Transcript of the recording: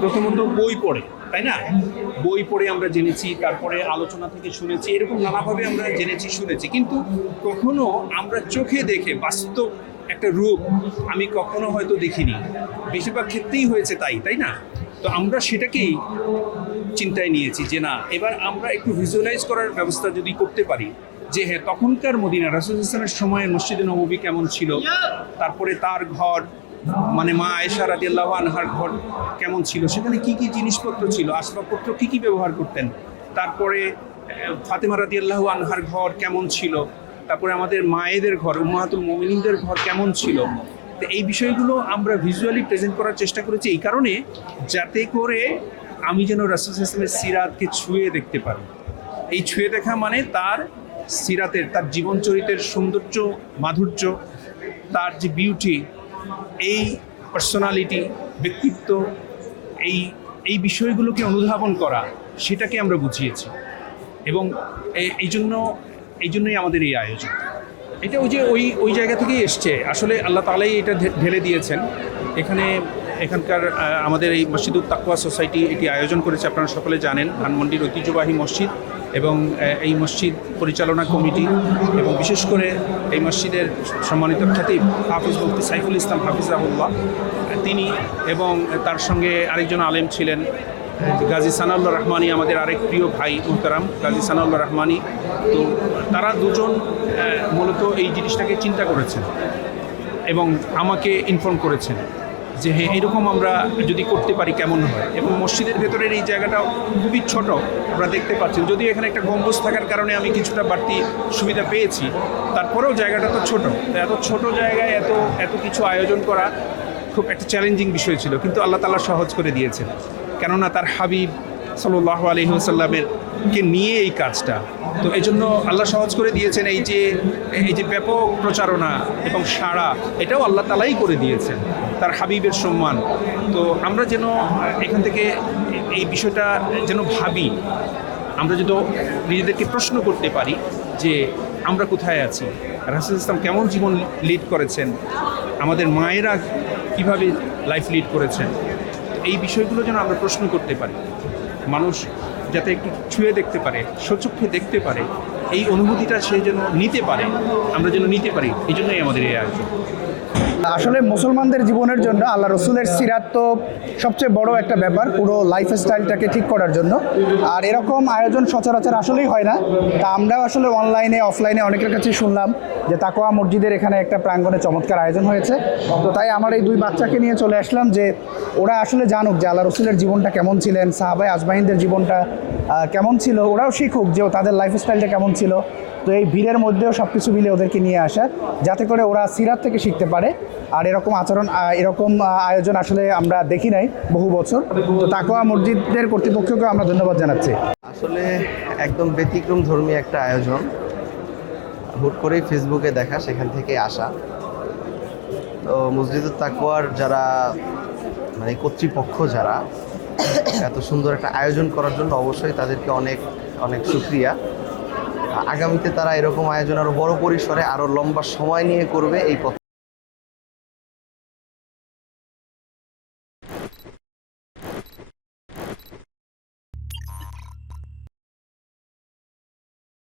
প্রথমত বই পড়ে তাই না? বই পড়ে আমরা জেনেছি তারপরে আলোচনা থেকে শুনেছি এরকম নানাভাবে আমরা জেনেছি শুনেছি। কিন্তু কখনো আমরা চোখে দেখে বাস্তব একটা রূপ আমি কখনো হয়তো দেখিনি। বেশিরভাগ ক্ষেত্রেই হয়েছে তাই তাই না? তো আমরা সেটাকেই চিন্তায় নিয়েছি যে না এবার আমরা একটু ভিজুয়ালাইজ করার ব্যবস্থা যদি করতে পারি যে হ্যাঁ তখনকার মদিনা রাসুল ইসলামের সময়ে মসজিদে নবী কেমন ছিল? তারপরে তার ঘর মানে মা আয়েশা রাদিয়াল্লাহু আনহার ঘর কেমন ছিল? সেখানে কি কি জিনিসপত্র ছিল? আসবাবপত্র কি কি ব্যবহার করতেন? তারপরে ফাতেমা রাদিয়াল্লাহু আনহার ঘর কেমন ছিল? তারপরে আমাদের মায়েদের ঘর, উম্মাহাতুল মোমিনদের ঘর কেমন ছিল? তো এই বিষয়গুলো আমরা ভিজুয়ালি প্রেজেন্ট করার চেষ্টা করেছি। এই কারণে যাতে করে আমি যেন রাসুল ইসলামের সিরাতকে ছুঁয়ে দেখতে পারি। এই ছুঁয়ে দেখা মানে তার সিরাতের, তার জীবন চরিত্রের সৌন্দর্য, মাধুর্য, তার যে বিউটি এই পার্সোনালিটি ব্যক্তিত্ব, এই এই বিষয়গুলোকে অনুধাবন করা, সেটাকে আমরা বুঝিয়েছি। এবং এই জন্য, এই জন্যই আমাদের এই আয়োজন। এটা ওই যে ওই ওই জায়গা থেকেই এসছে। আসলে আল্লাহ তালাই এটা ঢেলে দিয়েছেন। এখানে, এখানকার আমাদের এই মসজিদুল তাকুয়া সোসাইটি এটি আয়োজন করেছে, আপনারা সকলে জানেন। ধানমন্ডির ঐতিহ্যবাহী মসজিদ। এবং এই মসজিদ পরিচালনা কমিটি এবং বিশেষ করে এই মসজিদের সম্মানিত খাতিব হাফিজ মুফতি সাইফুল ইসলাম হাফিজ রাহুল্লাহ তিনি এবং তার সঙ্গে আরেকজন আলেম ছিলেন, গাজী সানাউল্লাহ রহমানি, আমাদের আরেক প্রিয় ভাই মুহতারাম গাজী সানাউল্লাহ রহমানি। তো তারা দুজন মূলত এই জিনিসটাকে চিন্তা করেছেন এবং আমাকে ইনফর্ম করেছেন। যে হ্যাঁ এরকম আমরা যদি করতে পারি কেমন হয়। এবং মসজিদের ভেতরের এই জায়গাটা খুবই ছোট, আমরা দেখতে পাচ্ছি। যদি এখানে একটা গম্বুজ থাকার কারণে আমি কিছুটা বাড়তি সুবিধা পেয়েছি, তারপরেও জায়গাটা তো ছোট। এত ছোট জায়গায় এত এত কিছু আয়োজন করা খুব একটা চ্যালেঞ্জিং বিষয় ছিল, কিন্তু আল্লাহ তাআলা সহজ করে দিয়েছেন। কেননা তার হাবিব সাল্লাহ আলহিহাসাল্লামের কে নিয়ে এই কাজটা। তো এই জন্য আল্লাহ সহজ করে দিয়েছেন এই যে এই যে ব্যাপক প্রচারণা এবং সাড়া, এটাও আল্লাহ তালাই করে দিয়েছেন, তার হাবিবের সম্মান। তো আমরা যেন এখান থেকে এই বিষয়টা যেন ভাবি, আমরা যদি নিজেদেরকে প্রশ্ন করতে পারি যে, আমরা কোথায় আছি? রাসুল ইসলাম কেমন জীবন লিড করেছেন? আমাদের মায়েরা কীভাবে লাইফ লিড করেছেন? এই বিষয়গুলো যেন আমরা প্রশ্ন করতে পারি। মানুষ যাতে একটু ছুঁয়ে দেখতে পারে, সচক্ষে দেখতে পারে, এই অনুভূতিটা সে যেন নিতে পারে, আমরা যেন নিতে পারি, এই জন্যই আমাদের এই আয়োজন। আসলে মুসলমানদের জীবনের জন্য আল্লাহ রসুলের সিরাত তো সবচেয়ে বড় একটা ব্যাপার, পুরো লাইফ স্টাইলটাকে ঠিক করার জন্য। আর এরকম আয়োজন সচরাচর আসলেই হয় না। তা আমরাও আসলে অনলাইনে অফলাইনে অনেকের কাছে শুনলাম যে তাকোয়া মসজিদের এখানে একটা প্রাঙ্গণে চমৎকার আয়োজন হয়েছে। তো তাই আমার এই দুই বাচ্চাকে নিয়ে চলে আসলাম যে ওরা আসলে জানুক যে আল্লাহ রসুলের জীবনটা কেমন ছিলেন সাহাবাই আজমাইনদের জীবনটা কেমন ছিল, ওরাও শিখুক যে তাদের লাইফ স্টাইলটা কেমন ছিল। তো এই ভিড়ের মধ্যেও সব কিছু মিলে ওদেরকে নিয়ে আসা, যাতে করে ওরা সিরাত থেকে শিখতে পারে। আর এরকম আচরণ এরকম আয়োজন আসলে আমরা দেখি নাই বহু বছর। তো তাকোয়া মসজিদের কর্তৃপক্ষকে আমরা ধন্যবাদ জানাচ্ছি। আসলে একদম ব্যতিক্রম ধর্মী একটা আয়োজন। হুট করেই ফেসবুকে দেখা, সেখান থেকে আসা। তো মসজিদুল তাকোয়ার যারা মানে কর্তৃপক্ষ যারা, এত সুন্দর একটা আয়োজন করার জন্য অবশ্যই তাদেরকে অনেক অনেক সুক্রিয়া। আগামীতে তারা এরকম আয়োজন আরও বড় পরিসরে আরও লম্বা সময় নিয়ে করবে এই